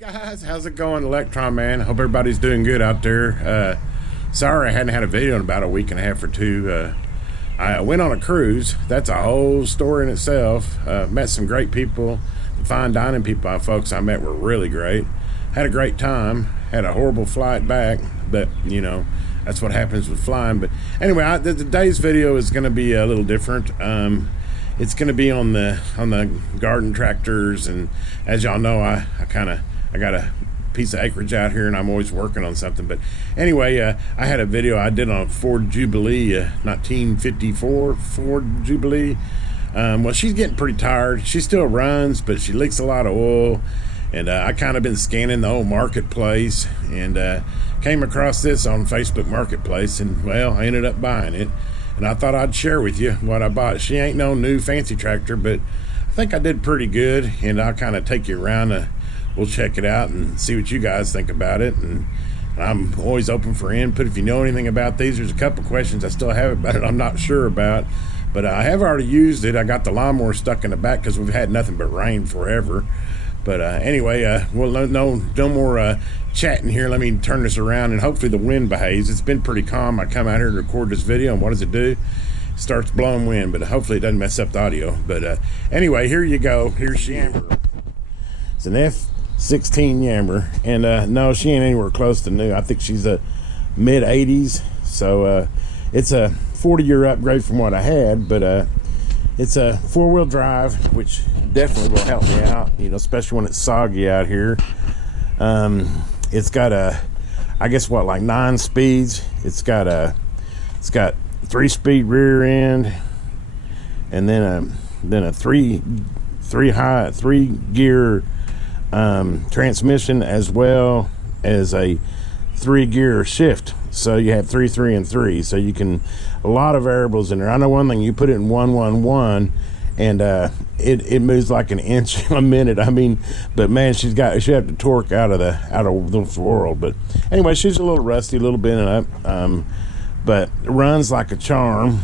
Guys, how's it going, Electron Man? Hope everybody's doing good out there. Sorry I hadn't had a video in about a week and a half or two. I went on a cruise. That's a whole story in itself. Met some great people. The fine dining people, folks I met were really great. Had a great time. Had a horrible flight back, but you know, that's what happens with flying. But anyway, today's video is going to be a little different. It's going to be on the garden tractors, and as y'all know, I got a piece of acreage out here, and I'm always working on something. But anyway, I had a video I did on a Ford Jubilee, 1954 Ford Jubilee. Well, she's getting pretty tired. She still runs, but she leaks a lot of oil. And I kind of been scanning the old marketplace, and came across this on Facebook Marketplace, and well, I ended up buying it. And I thought I'd share with you what I bought. She ain't no new fancy tractor, but I think I did pretty good, and I'll kind of take you around. We'll check it out and see what you guys think about it. And I'm always open for input. If you know anything about these, there's a couple questions I still have about it I'm not sure about, but I have already used it. I got the lawnmower stuck in the back because we've had nothing but rain forever. But anyway, well, no more chatting here. Let me turn this around, and hopefully the wind behaves. It's been pretty calm. I come out here to record this video, and what does it do? It starts blowing wind, but hopefully it doesn't mess up the audio. But anyway, here you go. Here's Yanmar. It's an F16 Yanmar, and no, she ain't anywhere close to new. I think she's a mid-80s, so it's a 40-year upgrade from what I had, but it's a four-wheel drive, which definitely will help me out, you know, especially when it's soggy out here. It's got I guess what, like 9 speeds. It's got 3-speed rear end, and then a three gear transmission, as well as a 3-gear shift. So you have 3, 3, and 3. So you can, a lot of variables in there. I know one thing, you put it in 1, 1, 1, and it moves like an inch a minute. I mean, but man, she had the torque out of the world. But anyway, she's a little rusty, a little bent up, but runs like a charm.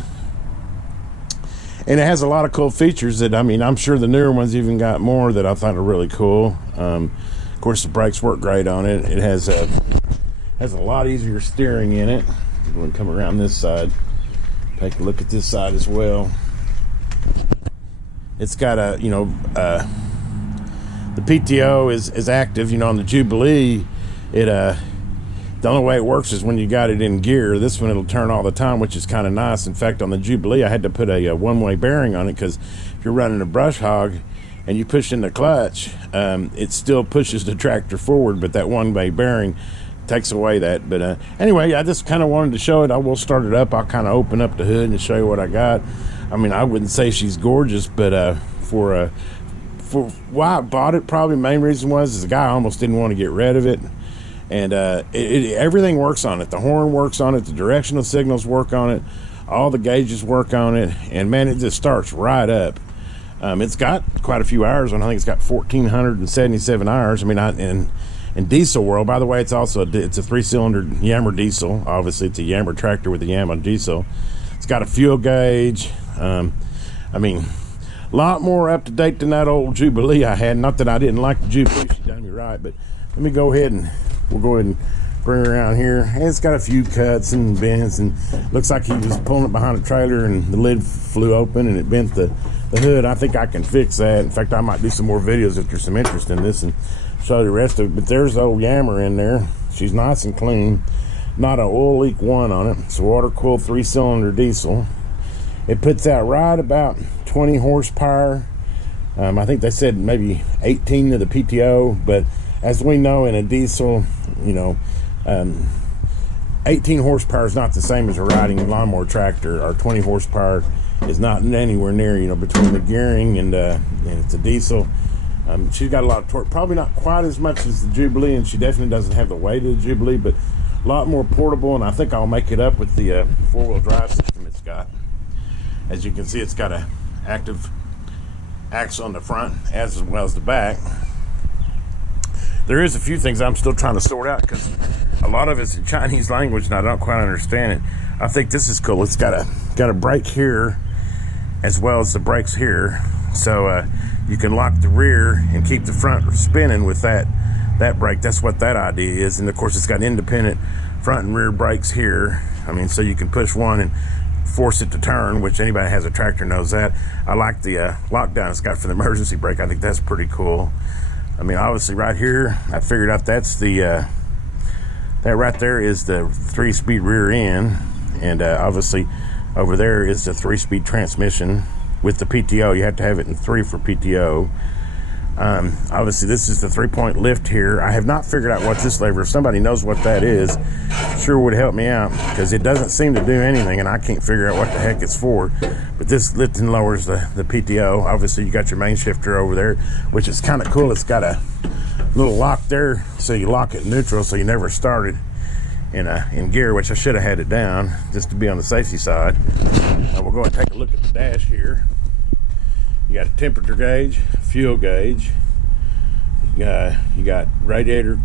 And it has a lot of cool features that, I mean, I'm sure the newer ones even got more that I thought are really cool. Of course, the brakes work great on it. It has a lot easier steering in it. I'm going to come around this side, take a look at this side as well. It's got a, you know, the PTO is active, you know, on the Jubilee. The only way it works is when you got it in gear. This one, it'll turn all the time, which is kind of nice. In fact, on the Jubilee, I had to put a one-way bearing on it, because if you're running a brush hog and you push in the clutch, it still pushes the tractor forward, but that one-way bearing takes away that. But anyway, I just kind of wanted to show it. I will start it up. I'll kind of open up the hood and show you what I got. I mean, I wouldn't say she's gorgeous, but for why I bought it, probably the main reason was the guy almost didn't want to get rid of it. And everything works on it. The horn works on it. The directional signals work on it. All the gauges work on it. And man, it just starts right up. It's got quite a few hours on. I think it's got 1,477 hours. I mean, in diesel world, by the way, it's a 3-cylinder Yanmar diesel. Obviously, it's a Yanmar tractor with a Yanmar diesel. It's got a fuel gauge. I mean, a lot more up to date than that old Jubilee I had. Not that I didn't like the Jubilee, she done me right, but let me go ahead and we'll go ahead and bring her around here. And it's got a few cuts and bends, and looks like he was pulling it behind a trailer and the lid flew open and it bent the hood. I think I can fix that. In fact, I might do some more videos if there's some interest in this and show you the rest of it. But there's the old Yanmar in there. She's nice and clean. Not an oil leak one on it. It's a water-cooled 3-cylinder diesel. It puts out right about 20 horsepower. I think they said maybe 18 to the PTO, but as we know, in a diesel, you know, 18 horsepower is not the same as a riding lawnmower tractor, or 20 horsepower is not anywhere near, you know, between the gearing and it's a diesel. She's got a lot of torque, probably not quite as much as the Jubilee, and she definitely doesn't have the weight of the Jubilee, but a lot more portable, and I think I'll make it up with the 4-wheel drive system it's got. As you can see, it's got an active axle on the front as well as the back. There is a few things I'm still trying to sort out, because a lot of it's in Chinese language and I don't quite understand it. I think this is cool. It's got a brake here as well as the brakes here, so you can lock the rear and keep the front spinning with that that brake. That's what that idea is. And of course it's got independent front and rear brakes here. I mean, so you can push one and force it to turn, which anybody that has a tractor knows that. I like the lockdown it's got for the emergency brake. I think that's pretty cool. I mean, obviously right here, I figured out that's the, that right there is the 3-speed rear end. And obviously over there is the 3-speed transmission with the PTO. You have to have it in 3 for PTO. Obviously this is the 3-point lift here. I have not figured out what this lever, if somebody knows what that is, sure would help me out, because it doesn't seem to do anything and I can't figure out what the heck it's for. But this lifts and lowers the PTO. Obviously you got your main shifter over there, which is kind of cool. It's got a little lock there, so you lock it neutral so you never start it in gear, which I should have had it down just to be on the safety side. We'll go and take a look at the dash here. You got a temperature gauge, fuel gauge, you got radiator.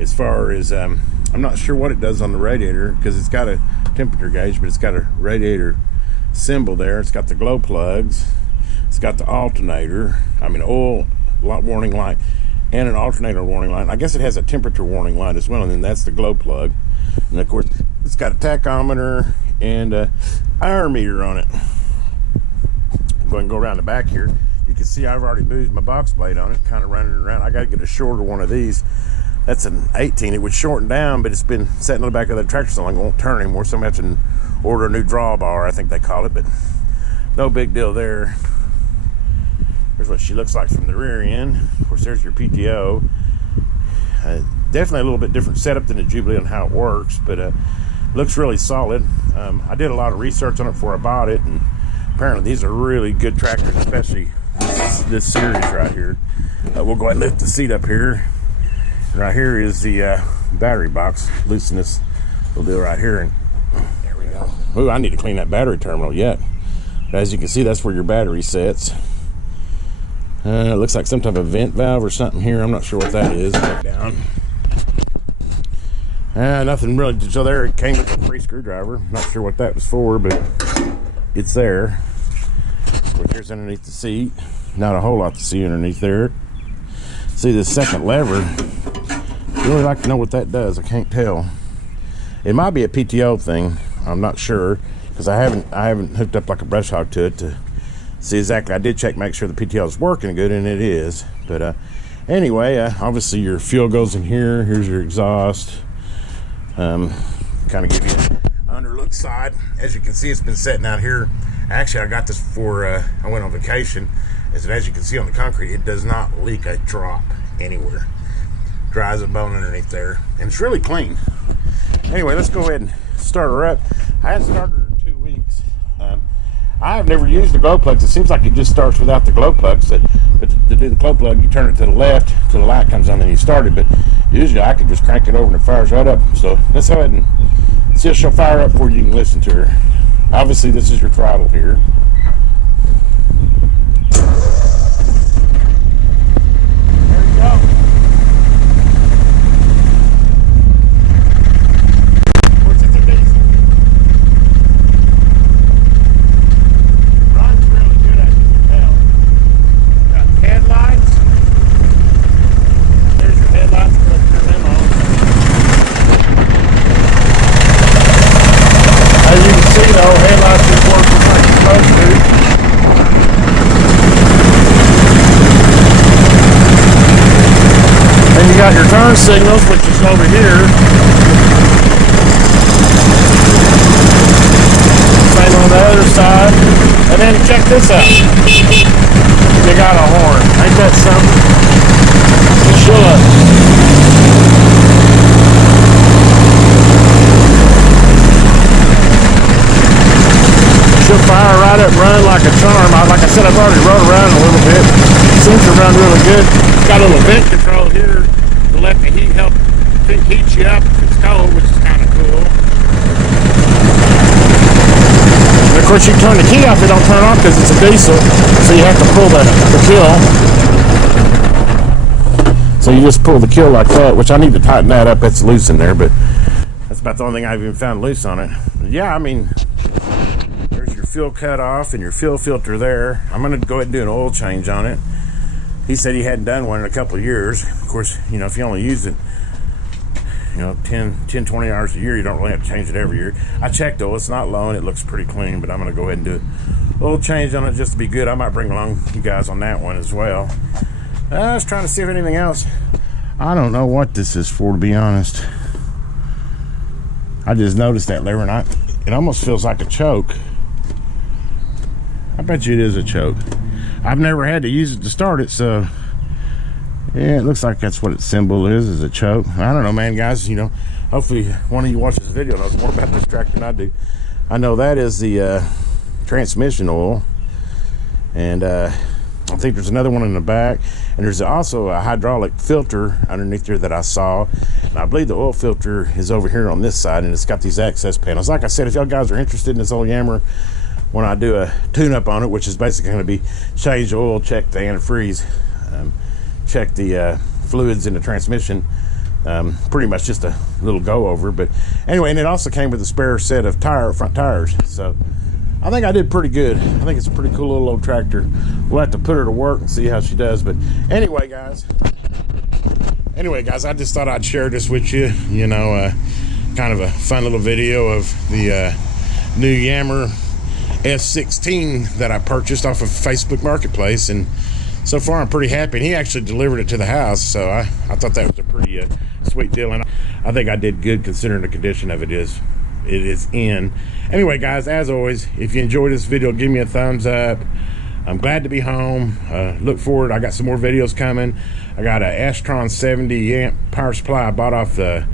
As far as I'm not sure what it does on the radiator, because it's got a temperature gauge, but it's got a radiator symbol there. It's got the glow plugs, it's got the alternator, I mean oil warning light, and an alternator warning light. I guess it has a temperature warning light as well, and then that's the glow plug. And of course it's got a tachometer and a iron meter on it. Go and go around the back here. You can see I've already moved my box blade on it, kind of running around. I got to get a shorter one of these. That's an 18. It would shorten down, but it's been sitting on the back of the tractor so long it won't turn anymore. So I'm going to have to order a new drawbar, I think they call it, but no big deal there. Here's what she looks like from the rear end. Of course, there's your PTO. Definitely a little bit different setup than the Jubilee on how it works, but looks really solid. I did a lot of research on it before I bought it, and apparently these are really good tractors, especially this series right here. We'll go ahead and lift the seat up here. Right here is the battery box. Loosen this little deal right here, and there we go. Ooh, I need to clean that battery terminal yet. But as you can see, that's where your battery sits. It looks like some type of vent valve or something here. I'm not sure what that is. Back down. Nothing really to show there. It came with a free screwdriver. Not sure what that was for, but it's there. Of course, here's underneath the seat. Not a whole lot to see underneath there. See this second lever. I'd really like to know what that does. I can't tell. It might be a PTO thing. I'm not sure, because I haven't hooked up like a brush hog to it to see exactly. I did check, make sure the PTO is working good, and it is. But anyway, obviously your fuel goes in here. Here's your exhaust. Kind of give you an underlook side. As you can see, it's been sitting out here. Actually, I got this before I went on vacation. As you can see on the concrete, it does not leak a drop anywhere. Dry as a bone underneath there, and it's really clean. Anyway, let's go ahead and start her up. I haven't started her in 2 weeks. I have never used the glow plugs. It seems like it just starts without the glow plugs. But to do the glow plug, you turn it to the left till the light comes on, and you start it. But usually I can just crank it over and it fires right up. So let's go ahead and see if she'll fire up before you can listen to her. Obviously, this is your throttle here. There you go. Of course, it's a diesel. Runs really good, as you can tell. Got headlights. There's your headlights. Turn them on. As you can see, though, headlights just work just like it's supposed to. Then you got your turn signals, which is over here. Same on the other side. And then check this out. You got a horn. Ain't that something? Show up. She'll fire right up, run like a charm. Like I said, I've already rode around a little bit. It seems to run really good. It's got a little vent control here to let the heat help heat you up if it's cold, which is kind of cool. And of course, you can turn the key off, it don't turn off because it's a diesel, so you have to pull the kill. So you just pull the kill like that, which I need to tighten that up. It's loose in there, but that's about the only thing I've even found loose on it. But yeah, I mean, there's your fuel cut off and your fuel filter there. I'm going to go ahead and do an oil change on it. he said he hadn't done one in a couple of years. Of course, you know, if you only use it, you know, 10, 20 hours a year, you don't really have to change it every year. I checked though, it's not low and it looks pretty clean, but I'm gonna go ahead and do a little change on it just to be good. I might bring along you guys on that one as well. I was trying to see if anything else. I don't know what this is for, to be honest. I just noticed that lever and it almost feels like a choke. I bet you it is a choke. I've never had to use it to start it, so yeah, it looks like that's what its symbol is a choke. I don't know, man, guys, you know, hopefully one of you watch this video knows more about this tractor than I do. I know that is the transmission oil, and I think there's another one in the back, and there's also a hydraulic filter underneath there that I saw, and I believe the oil filter is over here on this side, and it's got these access panels. Like I said, if y'all guys are interested in this old Yanmar, when I do a tune-up on it, which is basically going to be change the oil, check the antifreeze, check the fluids in the transmission, pretty much just a little go over. But anyway, and it also came with a spare set of front tires, so I think I did pretty good. I think it's a pretty cool little old tractor. We'll have to put her to work and see how she does. But anyway, guys, I just thought I'd share this with you. You know, kind of a fun little video of the new Yanmar F16 that I purchased off of Facebook Marketplace, and so far I'm pretty happy. And he actually delivered it to the house, so I thought that was a pretty sweet deal, and I think I did good considering the condition of it is in. Anyway, guys, as always, if you enjoyed this video, give me a thumbs up. I'm glad to be home. Look forward, I got some more videos coming. I got a Astron 70 amp power supply I bought off the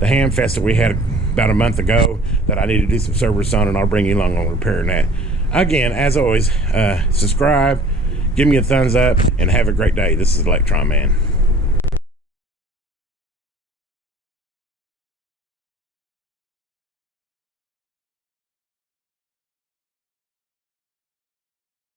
ham fest that we had about a month ago that I need to do some service on, and I'll bring you along on repairing that. Again, as always, subscribe, give me a thumbs up, and have a great day. This is Electron Man.